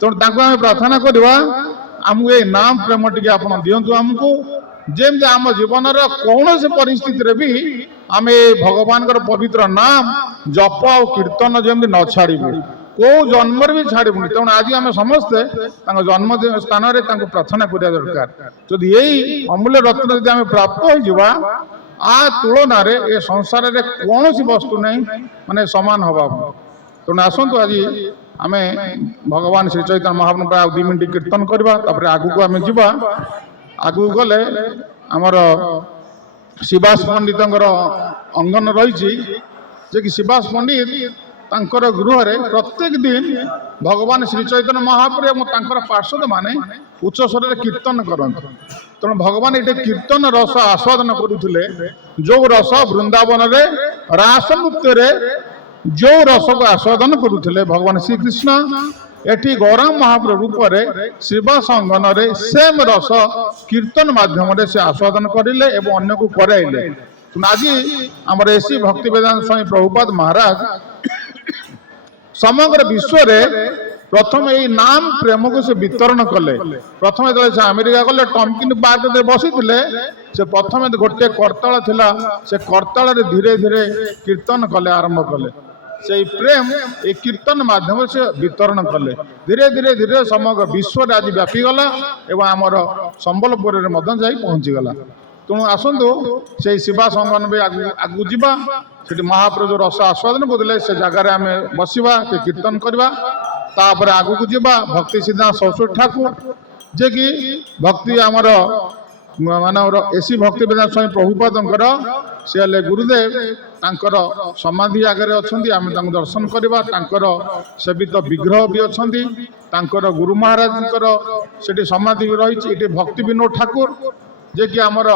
तेणु आम प्रार्थना करवा आमको ये नाम प्रेम टी आप दिंतु आमको जमी आम जीवन कौन से परिस्थिति भी आम भगवान पवित्र नाम जप और कीर्तन जमी न छाड़ू कौ जन्म भी छाड़बुनि तेणु आज आम समस्ते जन्म स्थान प्रार्थना करिया दरकार जदि यही अमूल्य रत्न जब आम प्राप्त हो आ तुलन ए संसार में कौन सी वस्तु नहीं माने समान हवा तेणु आसतु आज आम भगवान श्री चैतन्य महाप्रभु आ 2 मिनट कीर्तन करवा आगू को आम जा आगू गले आमर शिवास पंडित अंगन रही कि शिवास पंडित तांकर गृह प्रत्येक दिन भगवान श्री चैतन्य महाप्रभु और पार्षद माने उच्च स्वर कीर्तन करते तेणु भगवान ये कीर्तन रस आस्वादन करुले जो रस वृंदावन रास नृत्य जो रस को आस्वादन करुले भगवान श्रीकृष्ण एटी गौरांग महाप्रभु पर शिवास अंगन सेम रस कीर्तन माध्यम से आस्वादन करें और अन्य को कराइले आज आमर एसी भक्ति वेदांत स्वामी प्रभुपाद महाराज समग्र विश्व प्रथम यही नाम प्रेम को से वितरण कले प्रथम जो से अमेरिका गले टमकिन पार्क बसी से प्रथम गोटे करताल थिला से करताल धीरे धीरे कीर्तन कले आरंभ कले से प्रेम ये कीर्तन माध्यम से वितरण कले धीरे धीरे धीरे समग्र विश्व आज व्यापी गला एवं आमर संबलपुर में पहुंची गला तेणु आसतु से शिवा संगन भी आगू जा महाप्रभु रस आस्वादन करुले से जगार आम बसवा कीर्तन करवा तापर आगू को जा भक्ति सिद्धांत सरस्वती ठाकुर जे कि भक्ति आमर मानव एसी भक्ति वेदांत स्वामी प्रभुपादंकर सी हेले गुरुदेव तांकर समाधि आगे अच्छा आम दर्शन करवा तांकर सेवित विग्रह भी अच्छा तांकर गुरु महाराजंकर सेठी समाधि भी रही भक्ति विनोद ठाकुर जे कि आमर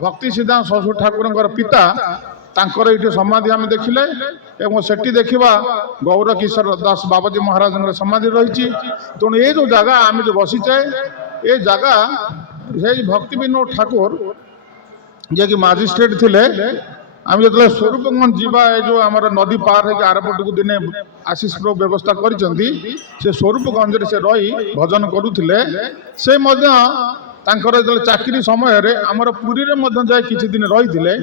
भक्ति सिद्धांत सरस्वती ठाकुर पिता तांकर ये समाधि आम देखिले एवं सेठी देखा गौर किशोर दास बाबाजी महाराज समाधि रही तेणु ये जो जगह आम जो बसीचे ये जगह भक्ति विनोद ठाकुर जे कि मजिस्ट्रेट थिले আমি যেତେବେଳେ ସ୍ୱରୂପଗଞ୍ଜ ଯିବା ଏ ଯୋଉ ଆମର ନଦୀ ପାର ହେଇକି ଆରପଟକୁ ଦିନେ ଆଶିଷ ପ୍ରଭୁ ବ୍ୟବସ୍ଥା କରିଛନ୍ତି, ସେ ସ୍ୱରୂପଗଞ୍ଜରେ ସେ ରହି ଭଜନ କରୁଥିଲେ। ସେ ମଧ୍ୟ ତାଙ୍କର ଯେତେବେଳେ ଚାକିରି ସମୟରେ ଆମର ପୁରୀରେ ମଧ୍ୟ ଯାଇ କିଛି ଦିନ ରହିଥିଲେ।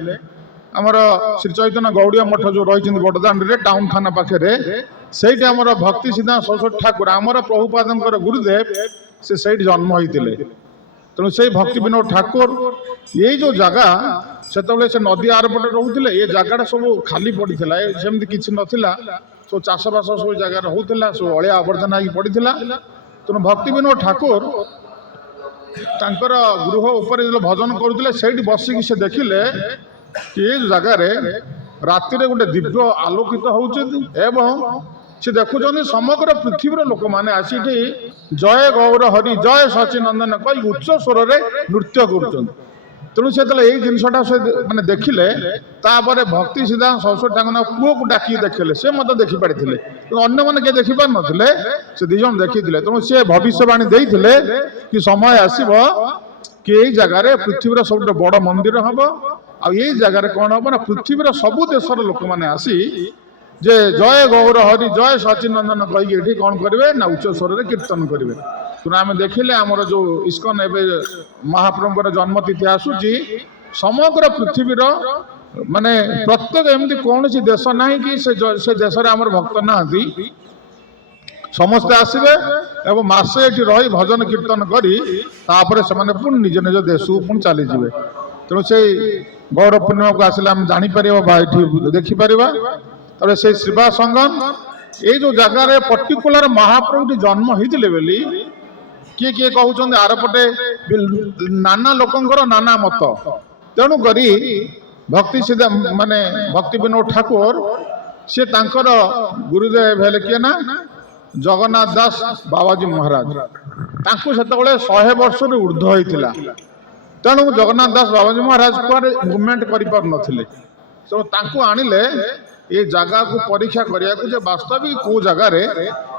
ଆମର ଶ୍ରୀ ଚୈତନ୍ୟ ଗୌଡ଼ିଆ ମଠ ଯୋଉ ରହିଛନ୍ତି ବଡ଼ଦାଣ୍ଡରେ ଟାଉନ ଥାନା ପାଖରେ, ସେଇଠି ଆମର ଭକ୍ତି ସିଦ୍ଧାନ୍ତ ସରସ୍ୱତୀ ଠାକୁର ଆମର ପ୍ରଭୁପାଦଙ୍କର ଗୁରୁଦେବ ସେ ସେଇଠି ଜନ୍ମ ହୋଇଥିଲେ। ତେଣୁ ସେଇ ଭକ୍ତି ବିନୋଦ ଠାକୁର ଏଇ ଯୋଉ ଜାଗା ସେତେବେଳେ ସେ ନଦୀ ଆରପଟେ ରହୁଥିଲେ। ଏ ଜାଗାଟା ସବୁ ଖାଲି ପଡ଼ିଥିଲା, ସେମିତି କିଛି ନଥିଲା, ସବୁ ଚାଷବାସ ସବୁ ଜାଗାରେ ହଉଥିଲା, ସବୁ ଅଳିଆ ଆବର୍ଜନା ହେଇକି ପଡ଼ିଥିଲା। ତେଣୁ ଭକ୍ତି ବିନୋଦ ଠାକୁର ତାଙ୍କର ଗୃହ ଉପରେ ଯେତେବେଳେ ଭଜନ କରୁଥିଲେ ସେଇଠି ବସିକି ସେ ଦେଖିଲେ କି ଏ ଜାଗାରେ ରାତିରେ ଗୋଟେ ଦିବ୍ୟ ଆଲୋକିତ ହଉଛନ୍ତି ଏବଂ ସେ ଦେଖୁଛନ୍ତି ସମଗ୍ର ପୃଥିବୀର ଲୋକମାନେ ଆସିକି ଜୟ ଗୌର ହରି ଜୟ ସଚିନନ୍ଦନ କହି ଉଚ୍ଚ ସ୍ୱରରେ ନୃତ୍ୟ କରୁଛନ୍ତି। ତେଣୁ ସେ ଯେତେବେଳେ ଏଇ ଜିନିଷଟା ସେ ମାନେ ଦେଖିଲେ, ତାପରେ ଭକ୍ତି ସିଦ୍ଧାନ୍ତ ସରସ୍ୱତୀ ଠାକୁରଙ୍କ ପୁଅକୁ ଡାକିକି ଦେଖିଲେ, ସେ ମଧ୍ୟ ଦେଖିପାରିଥିଲେ। କିନ୍ତୁ ଅନ୍ୟମାନେ କିଏ ଦେଖିପାରିନଥିଲେ, ସେ ଦି ଜଣ ଦେଖିଥିଲେ। ତେଣୁ ସେ ଭବିଷ୍ୟବାଣୀ ଦେଇଥିଲେ କି ସମୟ ଆସିବ କି ଏଇ ଜାଗାରେ ପୃଥିବୀର ସବୁଠୁ ବଡ଼ ମନ୍ଦିର ହବ, ଆଉ ଏଇ ଜାଗାରେ କ'ଣ ହବ ନା ପୃଥିବୀର ସବୁ ଦେଶର ଲୋକମାନେ ଆସି ଯେ ଜୟ ଗୌର ହରି ଜୟ ସଚିନନ୍ଦନ କହିକି ଏଠି କ'ଣ କରିବେ ନା ଉଚ୍ଚ ସ୍ୱରରେ କୀର୍ତ୍ତନ କରିବେ। ତେଣୁ ଆମେ ଦେଖିଲେ ଆମର ଯୋଉ ଇସ୍କନ ଏବେ ମହାପ୍ରଭୁଙ୍କର ଜନ୍ମତିଥି ଆସୁଛି, ସମଗ୍ର ପୃଥିବୀର ମାନେ ପ୍ରତ୍ୟେକ ଏମିତି କୌଣସି ଦେଶ ନାହିଁ କି ସେ ଦେଶରେ ଆମର ଭକ୍ତ ନାହାନ୍ତି। ସମସ୍ତେ ଆସିବେ ଏବଂ ମାସେ ଏଠି ରହି ଭଜନ କୀର୍ତ୍ତନ କରି ତାପରେ ସେମାନେ ପୁଣି ନିଜ ନିଜ ଦେଶକୁ ପୁଣି ଚାଲିଯିବେ। ତେଣୁ ସେଇ ଗୌର ପୂର୍ଣ୍ଣିମାକୁ ଆସିଲେ ଆମେ ଜାଣିପାରିବା ବା ଏଠି ଦେଖିପାରିବା। ତାପରେ ସେଇ ଶ୍ରୀବାସ ସଙ୍ଗମ ଏଇ ଯୋଉ ଜାଗାରେ ପର୍ଟିକୁଲାର ମହାପ୍ରଭୁଟି ଜନ୍ମ ହେଇଥିଲେ ବୋଲି କିଏ କିଏ କହୁଛନ୍ତି, ଆରପଟେ ନାନା ଲୋକଙ୍କର ନାନା ମତ। ତେଣୁ କରି ଭକ୍ତି ସିଦ୍ଧା ମାନେ ଭକ୍ତି ବିନୋଦ ଠାକୁର ସେ ତାଙ୍କର ଗୁରୁଦେବ ହେଲେ କିଏ ନା ଜଗନ୍ନାଥ ଦାସ ବାବାଜୀ ମହାରାଜ। ତାଙ୍କୁ ସେତେବେଳେ 100 ବର୍ଷରୁ ଉର୍ଦ୍ଧ୍ୱ ହେଇଥିଲା। ତେଣୁ ଜଗନ୍ନାଥ ଦାସ ବାବାଜୀ ମହାରାଜ କୁଆଡ଼େ ମୁଭମେଣ୍ଟ କରିପାରୁନଥିଲେ। ତେଣୁ ତାଙ୍କୁ ଆଣିଲେ ଏ ଜାଗାକୁ ପରୀକ୍ଷା କରିବାକୁ ଯେ ବାସ୍ତବିକ କୋଉ ଜାଗାରେ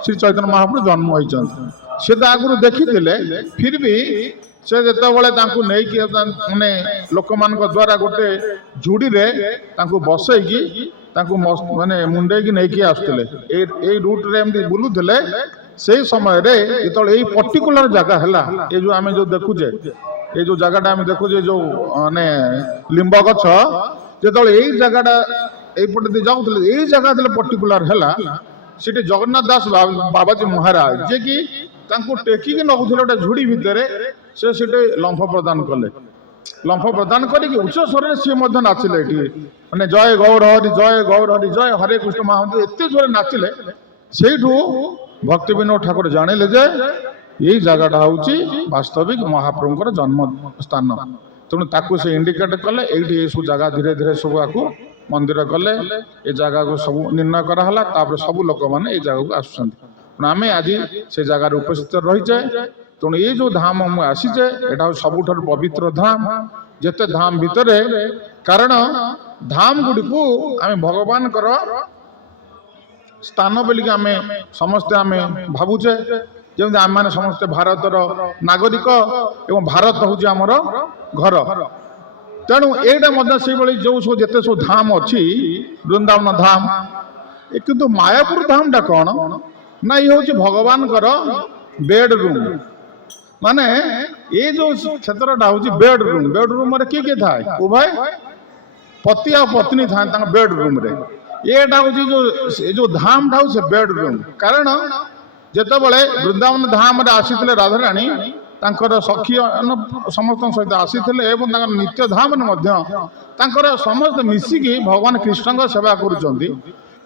ଶ୍ରୀ ଚୈତନ୍ୟ ମହାପ୍ରଭୁ ଜନ୍ମ ହୋଇଛନ୍ତି। ସେ ତ ଆଗରୁ ଦେଖିଥିଲେ, ଫିର୍ ବି ସେ ଯେତେବେଳେ ତାଙ୍କୁ ନେଇକି ମାନେ ଲୋକମାନଙ୍କ ଦ୍ୱାରା ଗୋଟେ ଝୁଡ଼ିରେ ତାଙ୍କୁ ବସେଇକି ତାଙ୍କୁ ମାନେ ମୁଣ୍ଡେଇକି ନେଇକି ଆସୁଥିଲେ। ଏଇ ରୁଟ୍ରେ ଏମିତି ବୁଲୁଥିଲେ। ସେଇ ସମୟରେ ଯେତେବେଳେ ଏଇ ପର୍ଟିକୁଲାର ଜାଗା ହେଲା, ଏ ଯୋଉ ଆମେ ଯୋଉ ଦେଖୁଛେ, ଏଇ ଯୋଉ ଜାଗାଟା ଆମେ ଦେଖୁଛେ ଯୋଉ ମାନେ ଲିମ୍ବ ଗଛ, ଯେତେବେଳେ ଏଇ ଜାଗାଟା এইপটে দিয়ে যাওଥିଲେ, এই জায়গা যেতে পর্টিকুলার হেলা, সেটি জগন্নাথ দাস বাবাজী মহারাজ যে কি তাঁকু টেকিকি নবুଥିଲେ ଗୋଟେ ଝୁଡ଼ି ଭିତରେ, ସେ ସେଠି ଲମ୍ଫ ପ୍ରଦାନ କଲେ। ଲମ୍ଫ ପ୍ରଦାନ କରିକି ଉଚ୍ଚ ସ୍ୱରରେ ସିଏ ମଧ୍ୟ ନାଚିଲେ। ଏଠି ମାନେ ଜୟ ଗୌର ହରି ଜୟ ଗୌର ହରି ଜୟ ହରେ କୃଷ୍ଣ ମହାମନ୍ତ୍ର ଏତେ ଜୋରେ ନାଚିଲେ। ସେଇଠୁ ଭକ୍ତି ବିନୋଦ ଠାକୁର ଜାଣିଲେ ଯେ ଏଇ ଜାଗାଟା ହେଉଛି ବାସ୍ତବିକ ମହାପ୍ରଭୁଙ୍କର ଜନ୍ମ ସ୍ଥାନ। ତେଣୁ ତାକୁ ସେ ଇଣ୍ଡିକେଟ୍ କଲେ, ଏଇଠି ଏସବୁ ଜାଗା ଧୀରେ ଧୀରେ ସବୁ ଆକୁ ମନ୍ଦିର କଲେ। ଏ ଜାଗାକୁ ସବୁ ନିର୍ଣ୍ଣୟ କରାହେଲା। ତାପରେ ସବୁ ଲୋକମାନେ ଏଇ ଜାଗାକୁ ଆସୁଛନ୍ତି। ତେଣୁ ଆମେ ଆଜି ସେ ଜାଗାରେ ଉପସ୍ଥିତ ରହିଛେ। ତେଣୁ ଏଇ ଯୋଉ ଧାମ ମୁଁ ଆସିଛେ, ଏଇଟା ହେଉଛି ସବୁଠାରୁ ପବିତ୍ର ଧାମ ଯେତେ ଧାମ ଭିତରେ। କାରଣ ଧାମ ଗୁଡ଼ିକୁ ଆମେ ଭଗବାନଙ୍କର ସ୍ଥାନ ବୋଲିକି ଆମେ ସମସ୍ତେ ଆମେ ଭାବୁଛେ। ଯେମିତି ଆମେମାନେ ସମସ୍ତେ ଭାରତର ନାଗରିକ ଏବଂ ଭାରତ ହେଉଛି ଆମର ଘର। ତେଣୁ ଏଇଟା ମଧ୍ୟ ସେଇଭଳି ଯୋଉ ସବୁ ଯେତେ ସବୁ ଧାମ ଅଛି, ବୃନ୍ଦାବନ ଧାମ, କିନ୍ତୁ ମାୟାପୁର ଧାମଟା କ'ଣ ନା ଇଏ ହେଉଛି ଭଗବାନଙ୍କର ବେଡ୍ ରୁମ୍। ମାନେ ଏଇ ଯୋଉ କ୍ଷେତ୍ରଟା ହେଉଛି ବେଡ୍ ରୁମ୍। ବେଡ୍ ରୁମ୍ରେ କିଏ କିଏ ଥାଏ? ଉଭୟ ପତି ଆଉ ପତ୍ନୀ ଥାନ୍ତି ତାଙ୍କ ବେଡ୍ ରୁମ୍ରେ। ଏଇଟା ହେଉଛି ଏ ଯୋଉ ଧାମଟା ହେଉଛି ସେ ବେଡ୍ ରୁମ୍। କାରଣ ଯେତେବେଳେ ବୃନ୍ଦାବନ ଧାମରେ ଆସିଥିଲେ ରାଧାରାଣୀ, ତାଙ୍କର ସଖୀ ସମସ୍ତଙ୍କ ସହିତ ଆସିଥିଲେ ଏବଂ ତାଙ୍କର ନିତ୍ୟ ଧାମରେ ମଧ୍ୟ ତାଙ୍କର ସମସ୍ତେ ମିଶିକି ଭଗବାନ କୃଷ୍ଣଙ୍କ ସେବା କରୁଛନ୍ତି।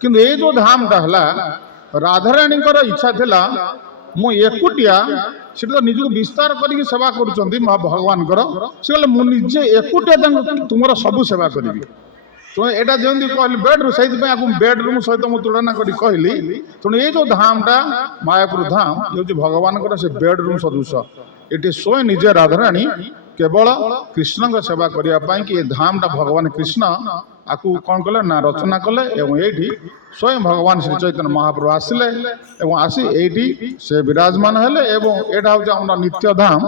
କିନ୍ତୁ ଏଇ ଯୋଉ ଧାମଟା ହେଲା, ରାଧାରାଣୀଙ୍କର ଇଚ୍ଛା ଥିଲା ମୁଁ ଏକୁଟିଆ, ସେଠି ତ ନିଜକୁ ବିସ୍ତାର କରିକି ସେବା କରୁଛନ୍ତି ଭଗବାନଙ୍କର। ସେ କହିଲେ ମୁଁ ନିଜେ ଏକୁଟିଆ ତୁମର ସବୁ ସେବା କରିବି। ତେଣୁ ଏଇଟା ଯେମିତି କହିଲି ବେଡ୍ ରୁମ୍, ସେଇଥିପାଇଁ ଆକୁ ବେଡ୍ ରୁମ୍ ସହିତ ମୁଁ ତୁଳନା କରି କହିଲି। ତେଣୁ ଏଇ ଯୋଉ ଧାମଟା ମାୟାପୁର ଧାମ ହେଉଛି ଭଗବାନଙ୍କର ସେ ବେଡ୍ ରୁମ୍ ସଦୃଶ। ଏଠି ସ୍ୱୟଂ ନିଜେ ରାଧାରାଣୀ କେବଳ କୃଷ୍ଣଙ୍କ ସେବା କରିବା ପାଇଁ କି ଏ ଧାମଟା ଭଗବାନ କୃଷ୍ଣ ଆକୁ କ'ଣ କଲେ ନା ରଚନା କଲେ। ଏବଂ ଏଇଠି ସ୍ୱୟଂ ଭଗବାନ ଶ୍ରୀ ଚୈତନ୍ୟ ମହାପ୍ରଭୁ ଆସିଲେ ଏବଂ ଆସି ଏଇଠି ସେ ବିରାଜମାନ ହେଲେ। ଏବଂ ଏଇଟା ହେଉଛି ଆମର ନିତ୍ୟ ଧାମ।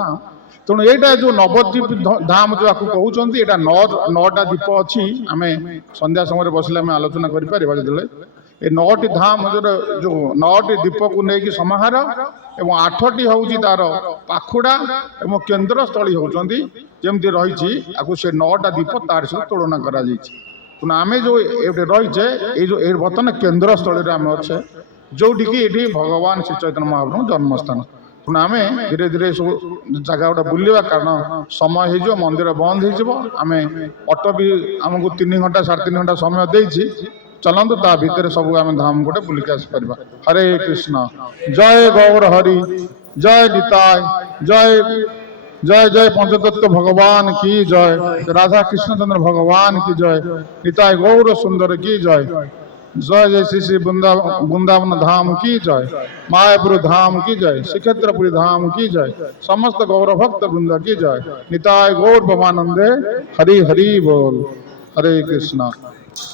ତେଣୁ ଏଇଟା ଯୋଉ ନବଦ୍ୱୀପ ଧାମ ଯାହାକୁ କହୁଛନ୍ତି ଏଇଟା ନଅଟା ଦ୍ୱୀପ ଅଛି। ଆମେ ସନ୍ଧ୍ୟା ସମୟରେ ବସିଲେ ଆମେ ଆଲୋଚନା କରିପାରିବା ଯେତେବେଳେ ଏ 9ଟି ଧାମ ଯୋଉ 9ଟି ଦ୍ୱୀପକୁ ନେଇକି ସମାହାର ଏବଂ 8ଟି ହେଉଛି ତାର ପାଖୁଡ଼ା ଏବଂ କେନ୍ଦ୍ରସ୍ଥଳୀ ହେଉଛନ୍ତି ଯେମିତି ରହିଛି ଆକୁ ସେ 9ଟା ଦ୍ୱୀପ ତାର ସହିତ ତୁଳନା କରାଯାଇଛି। ତେଣୁ ଆମେ ଯୋଉ ଏଠି ରହିଛେ ଏଇ ଯୋଉ ବର୍ତ୍ତମାନ କେନ୍ଦ୍ରସ୍ଥଳୀରେ ଆମେ ଅଛେ ଯୋଉଠିକି ଏଠି ଭଗବାନ ଶ୍ରୀ ଚୈତନ୍ୟ ମହାପ୍ରଭୁଙ୍କ ଜନ୍ମସ୍ଥାନ। ତେଣୁ ଆମେ ଧୀରେ ଧୀରେ ସବୁ ଜାଗା ଗୁଡ଼ା ବୁଲିବା କାରଣ ସମୟ ହେଇଯିବ, ମନ୍ଦିର ବନ୍ଦ ହେଇଯିବ। ଆମେ ଅଟୋ ବି ଆମକୁ 3 ଘଣ୍ଟା 3.5 ଘଣ୍ଟା ସମୟ ଦେଇଛି। ଚଲନ୍ତୁ ତା ଭିତରେ ସବୁ ଆମେ ଧାମ ଗୋଟେ ବୁଲିକି ଆସିପାରିବା। ହରେ କୃଷ୍ଣ, ଜୟ ଗୌର ହରି, ଜୟ ନିତାଇ, ଜୟ जय जय पंचतत्व भगवान की जय, राधा कृष्णचंद्र भगवान की जय, निताय गौर सुंदर की जय, जय जय श्री श्री वृंदावन धाम की जय, मायापुर धाम की जय, श्रीक्षेत्रपुरी धाम की जय, समस्त गौर भक्त वृंद की जय, निताय गौर ब्रह्मानंदे, हरि हरि बोल। हरे कृष्णा।